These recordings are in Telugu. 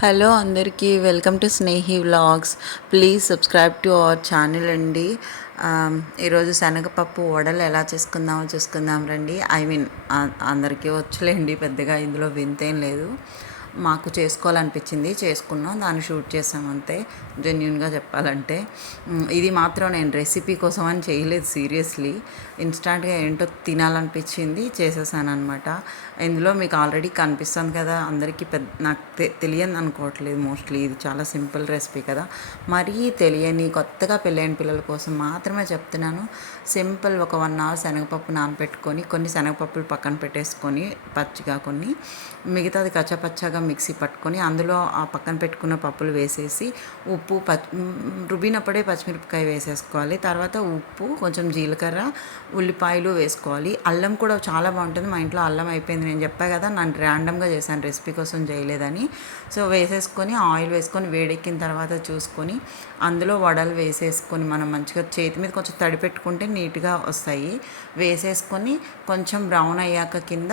హలో అందరికీ welcome to Snehi vlogs. Please subscribe to our channel అండి. ఈరోజు శనగపప్పు వడలు ఎలా చేసుకుందామో చూసుకుందాం రండి. ఐ మీన్ అందరికీ వచ్చులేండి పెద్దగా ఇందులో వింతేం లేదు. మాకు చేసుకోవాలనిపించింది చేసుకున్నాం దాన్ని షూట్ చేసాం అంతే. జెన్యున్గా చెప్పాలంటే. ఇది మాత్రం నేను రెసిపీ కోసం అని చేయలేదు సీరియస్లీ. ఇన్స్టాంట్గా ఏంటో తినాలనిపించింది చేసేసాను అనమాట ఇందులో మీకు ఆల్రెడీ కనిపిస్తుంది కదా అందరికీ పెద్ద నాకు తె తెలియని అనుకోవట్లేదు మోస్ట్లీ. ఇది చాలా సింపుల్ రెసిపీ కదా. మరీ తెలియని కొత్తగా పెళ్ళైన పిల్లల కోసం మాత్రమే చెప్తున్నాను. సింపుల్ ఒక వన్ అవర్ శనగపప్పు నానబెట్టుకొని కొన్ని శనగపప్పులు పక్కన పెట్టేసుకొని పచ్చిగా కొన్ని. మిగతాది కచ్చపచ్చగా మిక్సీ పట్టుకొని అందులో ఆ పక్కన పెట్టుకున్న పప్పులు వేసేసి ఉప్పు పచ్చి రుబ్బినప్పుడే పచ్చిమిరపకాయ వేసేసుకోవాలి. తర్వాత ఉప్పు కొంచెం జీలకర్ర ఉల్లిపాయలు వేసుకోవాలి. అల్లం కూడా చాలా బాగుంటుంది. మా ఇంట్లో అల్లం అయిపోయింది. నేను చెప్పా కదా నన్ను ర్యాండమ్గా చేశాను రెసిపీ కోసం చేయలేదని. సో వేసేసుకొని ఆయిల్ వేసుకొని వేడెక్కిన తర్వాత చూసుకొని అందులో వడలు వేసేసుకొని మనం మంచిగా చేతి మీద కొంచెం తడి పెట్టుకుంటే నీట్గా వస్తాయి. వేసేసుకొని కొంచెం బ్రౌన్ అయ్యాక కింద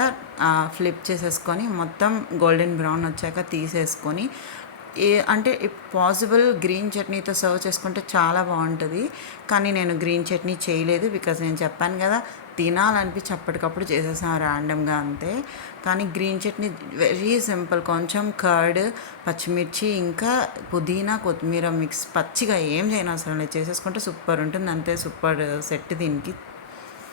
ఫ్లిప్ చేసేసుకొని మొత్తం గోల్డెన్ బ్రౌన్ వచ్చాక తీసేసుకొని ఏ అంటే పాసిబుల్ గ్రీన్ చట్నీతో సర్వ్ చేసుకుంటే చాలా బాగుంటుంది. కానీ నేను గ్రీన్ చట్నీ చేయలేదు బికాజ్ నేను చెప్పాను కదా తినాలనిపించి అప్పటికప్పుడు చేసేసాను ర్యాండమ్గా అంతే. కానీ గ్రీన్ చట్నీ వెరీ సింపుల్ కొంచెం కర్డ్ పచ్చిమిర్చి ఇంకా పుదీనా కొత్తిమీర మిక్స్ పచ్చిగా ఏం చేయనవసరం లేదు. చేసేసుకుంటే సూపర్ ఉంటుంది అంతే సూపర్ సెట్ దీనికి.